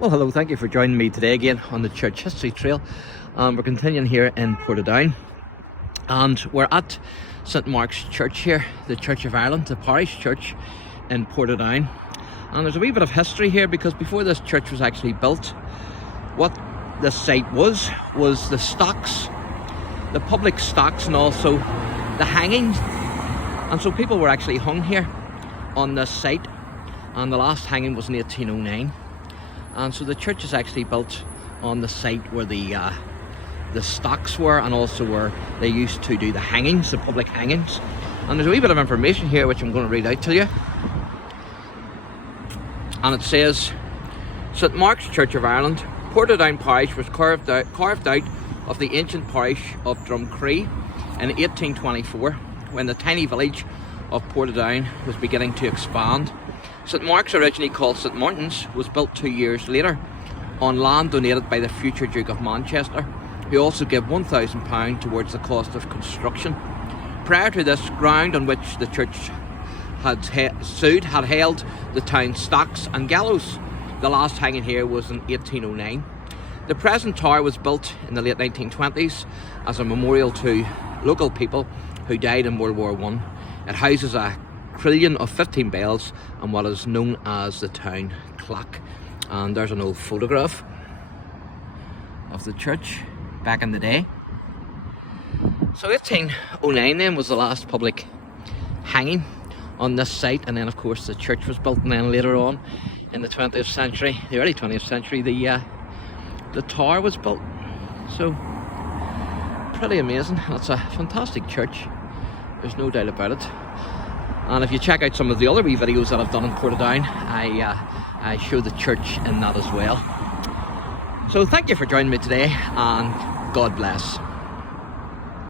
Well, hello, thank you for joining me today again on the Church History Trail. We're continuing here in Portadown, and we're at St Mark's Church here, the Church of Ireland, the parish church in Portadown. And there's a wee bit of history here, because before this church was actually built, what this site was the stocks, the public stocks, and also the hangings. And so people were actually hung here on this site, and the last hanging was in 1809. And so the church is actually built on the site where the stocks were, and also where they used to do the hangings, the public hangings. And there's a wee bit of information here which I'm going to read out to you. And it says, St Mark's Church of Ireland, Portadown Parish was carved out of the ancient parish of Drumcree in 1824, when the tiny village of Portadown was beginning to expand. St Mark's, originally called St Martin's, was built 2 years later on land donated by the future Duke of Manchester, who also gave £1,000 towards the cost of construction. Prior to this, ground on which the church had held the town's stocks and gallows. The last hanging here was in 1809. The present tower was built in the late 1920s as a memorial to local people who died in World War I. It houses a carillon of 15 bells and what is known as the town clock. And there's an old photograph of the church back in the day. So 1809 then was the last public hanging on this site, and then of course the church was built, and then later on in the 20th century, the early 20th century, the tower was built. So pretty amazing. It's a fantastic church, there's no doubt about it. And if you check out some of the other wee videos that I've done in Portadown, I show the church in that as well. So thank you for joining me today, and God bless.